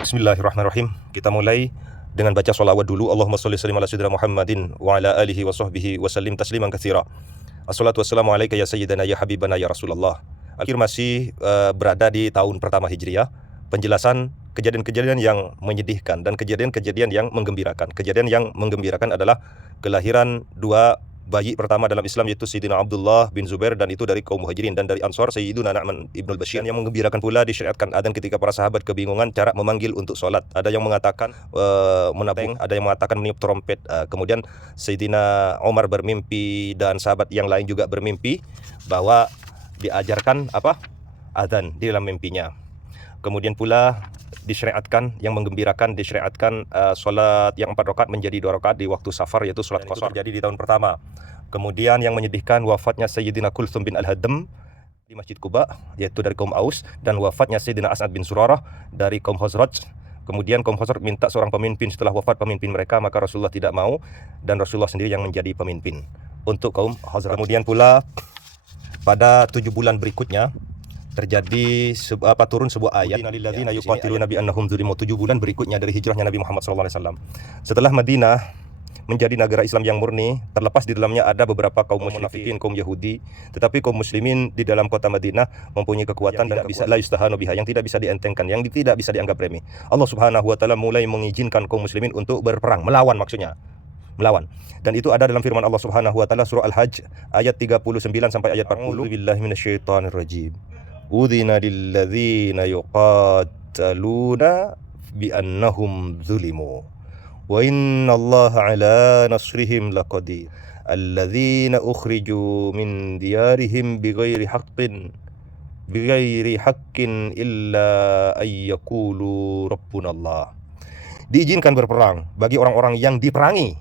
Bismillahirrahmanirrahim. Kita mulai dengan baca sholawat dulu. Allahumma sholli sallim ala sayyidina Muhammadin wa ala alihi wa sahbihi wa sallim tasliman katsira. Assalatu wassalamu alaika ya sayyidana ya habibana ya Rasulullah. Akhir masih berada di tahun pertama Hijriah. Penjelasan kejadian-kejadian yang menyedihkan dan kejadian-kejadian yang menggembirakan. Kejadian yang menggembirakan adalah kelahiran dua bayi pertama dalam Islam, yaitu Sayyidina Abdullah bin Zubair, dan itu dari kaum Muhajirin, dan dari Ansor Sayyidina Nu'man ibn al-Bashir. Yang menggembirakan pula disyariatkan adzan ketika para sahabat kebingungan cara memanggil untuk sholat. Ada yang mengatakan menabung, ada yang mengatakan meniup trompet. Kemudian Sayyidina Umar bermimpi dan sahabat yang lain juga bermimpi bahwa diajarkan adzan di dalam mimpinya. Kemudian pula disyariatkan, yang menggembirakan disyariatkan sholat yang 4 rakaat menjadi 2 rakaat di waktu safar, yaitu sholat qasar. Terjadi di tahun pertama. Kemudian yang menyedihkan wafatnya Sayyidina Kulthum bin Al-Haddam di Masjid Quba, yaitu dari kaum Aus, dan wafatnya Sayyidina As'ad bin Surarah dari kaum Khazraj. Kemudian kaum Khazraj minta seorang pemimpin setelah wafat pemimpin mereka, maka Rasulullah tidak mau, dan Rasulullah sendiri yang menjadi pemimpin untuk kaum Khazraj. Kemudian pula pada 7 bulan berikutnya terjadi turun sebuah ayat, innalilladzina yuqatiluna bi annahum zulimu. 7 bulan berikutnya dari hijrahnya Nabi Muhammad SAW. Setelah Madinah menjadi negara Islam yang murni, terlepas di dalamnya ada beberapa kaum munafikin, kaum Yahudi, tetapi kaum muslimin di dalam kota Madinah mempunyai kekuatan dan bisa la yustahanu biha, yang tidak bisa dientengkan, yang tidak bisa dianggap remeh. Allah Subhanahu wa taala mulai mengizinkan kaum muslimin untuk berperang, melawan, maksudnya melawan. Dan itu ada dalam firman Allah Subhanahu wa taala surah Al-Hajj ayat 39 sampai ayat 40. Billahi minasyaitonir rajim. Udzina lilladzina yuqataluna bi annahum zulimu wa innallaha ala nasrihim laqadir. Alladzina ukhriju min diyarihim bighairi haqqin illa ay yaqulu rabbunallah. Diizinkan berperang bagi orang-orang yang diperangi,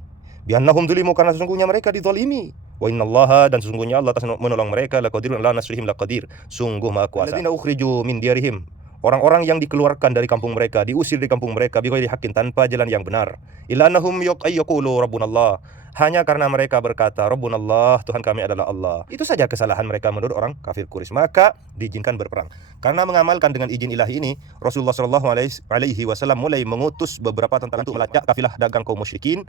bi annahum zulimu, karena sesungguhnya mereka dizalimi. Wa innallaha, dan sesungguhnya Allah atas menolong mereka, laqadirun ala nasrihim laqadir, sungguh maha kuasa. Alladzina ukhriju min diyarihim, orang-orang yang dikeluarkan dari kampung mereka, diusir dari kampung mereka, bighairi haqqin, tanpa jalan yang benar, illa annahum yaqulu rabbunallah, hanya karena mereka berkata Rabbunallah, Tuhan kami adalah Allah. Itu saja kesalahan mereka menurut orang kafir Quraisy, maka diizinkan berperang. Karena mengamalkan dengan izin ilahi ini, Rasulullah SAW mulai mengutus beberapa tentara untuk melacak kafilah dagang kaum musyrikin,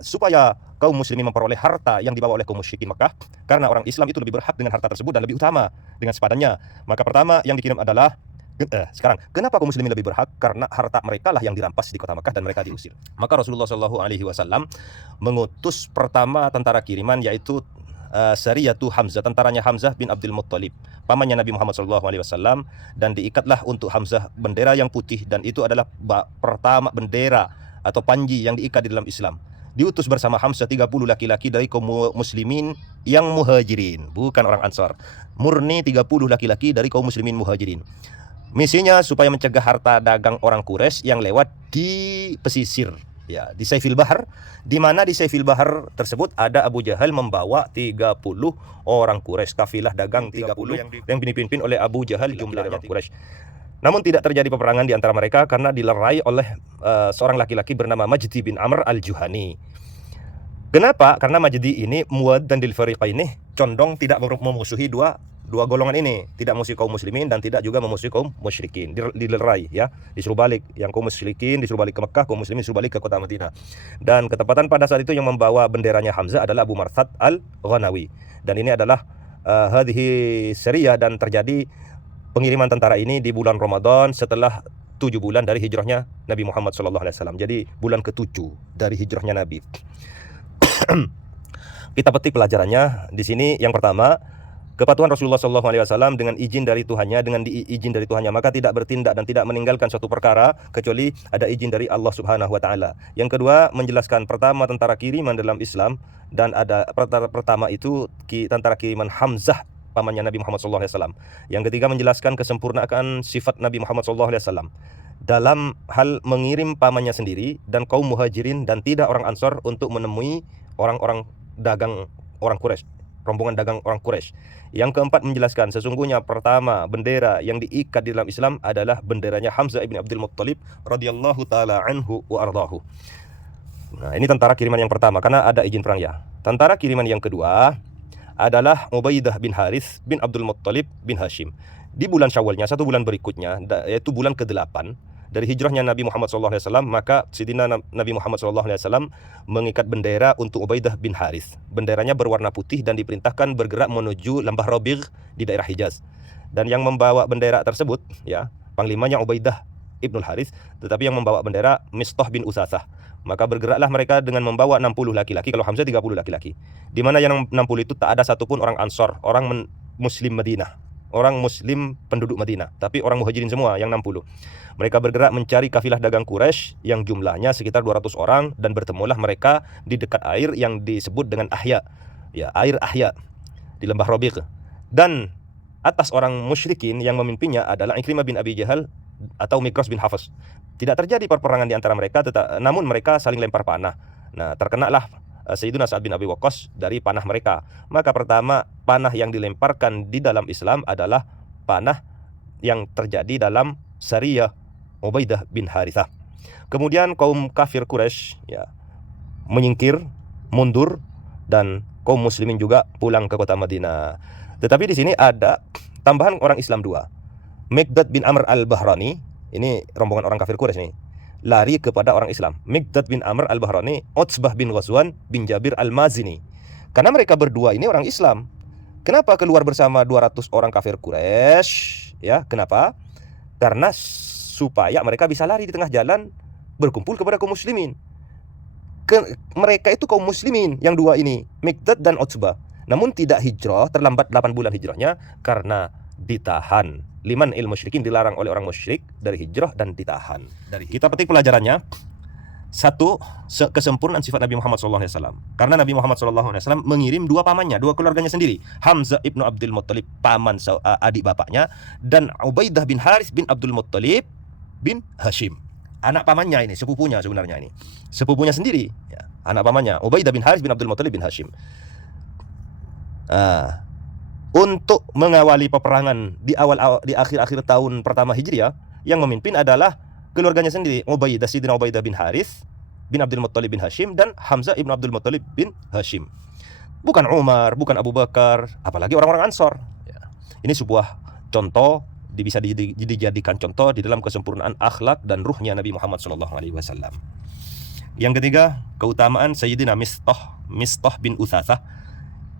supaya kaum muslimin memperoleh harta yang dibawa oleh kaum musyrikin Makkah, karena orang Islam itu lebih berhak dengan harta tersebut dan lebih utama dengan sepadannya. Maka pertama yang dikirim adalah sekarang, kenapa kaum muslimin lebih berhak? Karena harta mereka lah yang dirampas di kota Makkah dan mereka diusir. Maka Rasulullah SAW mengutus pertama tentara kiriman, yaitu Sariyatu Hamzah, tentaranya Hamzah bin Abdul Muttalib, pamannya Nabi Muhammad SAW, dan diikatlah untuk Hamzah bendera yang putih, dan itu adalah pertama bendera atau panji yang diikat di dalam Islam. Diutus bersama Hamzah 30 laki-laki dari kaum muslimin yang muhajirin, bukan orang Ansar. Murni 30 laki-laki dari kaum muslimin muhajirin. Misinya supaya mencegah harta dagang orang Quraisy yang lewat di pesisir, ya, di Saifil Bahar, di mana di Saifil Bahar tersebut ada Abu Jahal membawa 30 orang Quraisy, kafilah dagang 30 yang dipimpin oleh Abu Jahal jumlahnya orang Quraisy. Namun tidak terjadi peperangan di antara mereka karena dilerai oleh seorang laki-laki bernama Majdi bin Amr al-Juhani. Kenapa? Karena Majdi ini muad dan dilfariqaini, condong tidak memusuhi dua golongan ini, tidak memusuhi kaum muslimin dan tidak juga memusuhi kaum musyrikin. Dilerai, ya, disuruh balik. Yang kaum musyrikin disuruh balik ke Mekah, kaum muslimin disuruh balik ke kota Madinah. Dan ketepatan pada saat itu yang membawa benderanya Hamzah adalah Abu Marsad al-Ghanawi. Dan ini adalah hadhihi sariyah, dan terjadi pengiriman tentara ini di bulan Ramadan setelah 7 bulan dari hijrahnya Nabi Muhammad SAW. Jadi bulan ke-7 dari hijrahnya Nabi. Kita petik pelajarannya di sini. Yang pertama, kepatuhan Rasulullah SAW dengan izin dari Tuhannya, maka tidak bertindak dan tidak meninggalkan suatu perkara kecuali ada izin dari Allah Subhanahu wa taala. Yang kedua, menjelaskan pertama tentara kiriman dalam Islam, dan ada pertama itu tentara kiriman Hamzah, pamannya Nabi Muhammad SAW. Yang ketiga, menjelaskan kesempurnaan sifat Nabi Muhammad SAW dalam hal mengirim pamannya sendiri dan kaum muhajirin dan tidak orang Ansor untuk menemui orang-orang dagang orang Quraisy, rombongan dagang orang Quraisy. Yang keempat, menjelaskan sesungguhnya pertama bendera yang diikat di dalam Islam adalah benderanya Hamzah ibn Abdul Muttalib radhiyallahu taala anhu wa ardahu. Nah, ini tentara kiriman yang pertama karena ada izin perang, ya. Tentara kiriman yang kedua adalah Ubaidah bin Harith bin Abdul Muttalib bin Hashim. Di bulan Syawalnya, 1 bulan berikutnya, yaitu bulan ke-8, dari hijrahnya Nabi Muhammad SAW, maka Sayyidina Nabi Muhammad SAW mengikat bendera untuk Ubaidah bin Harith. Benderanya berwarna putih dan diperintahkan bergerak menuju lembah Rabi'ah di daerah Hijaz. Dan yang membawa bendera tersebut, ya, panglimanya Ubaidah Ibnul Harith, tetapi yang membawa bendera Mistah bin Usathah. Maka bergeraklah mereka dengan membawa 60 laki-laki, kalau Hamzah 30 laki-laki. Di mana yang 60 itu tak ada satupun orang Ansor, orang Muslim Madinah, orang Muslim penduduk Madinah, tapi orang Muhajirin semua yang 60. Mereka bergerak mencari kafilah dagang Quraisy yang jumlahnya sekitar 200 orang, dan bertemulah mereka di dekat air yang disebut dengan Ahya, ya, air Ahya di lembah Rabi'ah. Dan atas orang musyrikin yang memimpinnya adalah Ikrimah bin Abi Jahal atau Mikras bin Hafs. Tidak terjadi perperangan di antara mereka, namun mereka saling lempar panah. Nah, terkenalah Sayyidina Sa'ad bin Abi Waqqas dari panah mereka. Maka pertama, panah yang dilemparkan di dalam Islam adalah panah yang terjadi dalam Sariyah Ubaidah bin Harithah. Kemudian kaum kafir Quraisy, ya, menyingkir, mundur, dan kaum muslimin juga pulang ke kota Madinah. Tetapi di sini ada tambahan orang Islam dua. Miqdad bin Amr al-Bahrani, ini rombongan orang kafir Quraisy nih, lari kepada orang Islam. Miqdad bin Amr al-Bahrani, Utsbah bin Ghazwan bin Jabir al-Mazini. Karena mereka berdua ini orang Islam. Kenapa keluar bersama 200 orang kafir Quraisy? Ya, kenapa? Karena supaya mereka bisa lari di tengah jalan berkumpul kepada kaum muslimin. Mereka itu kaum muslimin yang dua ini, Miqdad dan Utsbah. Namun tidak hijrah, terlambat 8 bulan hijrahnya karena ditahan. Liman il musyrikin, dilarang oleh orang musyrik dari hijrah dan ditahan. Kita petik pelajarannya. Satu, kesempurnaan sifat Nabi Muhammad SAW. Karena Nabi Muhammad SAW mengirim dua pamannya, dua keluarganya sendiri. Hamzah ibnu Abdul Muttalib, paman adik bapaknya, dan Ubaidah bin Harith bin Abdul Muttalib bin Hashim. Anak pamannya ini, sepupunya sebenarnya ini. Sepupunya sendiri, ya, anak pamannya, Ubaidah bin Harith bin Abdul Muttalib bin Hashim. Untuk mengawali peperangan di akhir-akhir tahun pertama Hijriah, yang memimpin adalah keluarganya sendiri, Sayyidina Ubaidah bin Harith bin Abdul Muttalib bin Hashim, dan Hamzah ibn Abdul Muttalib bin Hashim. Bukan Umar, bukan Abu Bakar, apalagi orang-orang Ansor. Ya. Ini sebuah contoh, bisa dijadikan contoh di dalam kesempurnaan akhlak dan ruhnya Nabi Muhammad SAW. Yang ketiga, keutamaan Sayyidina Mistah bin Uthathah,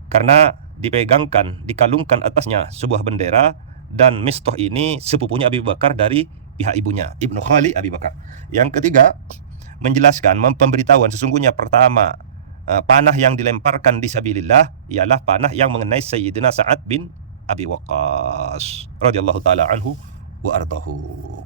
karena dikalungkan atasnya sebuah bendera, dan Mistah ini sepupunya Abu Bakar dari pihak ibunya, Ibnu Khali Abi Bakar. Yang ketiga, menjelaskan, pemberitahuan sesungguhnya pertama, panah yang dilemparkan di sabilillah ialah panah yang mengenai Sayyidina Sa'ad bin Abi Waqqas radhiyallahu taala anhu wa ardahu.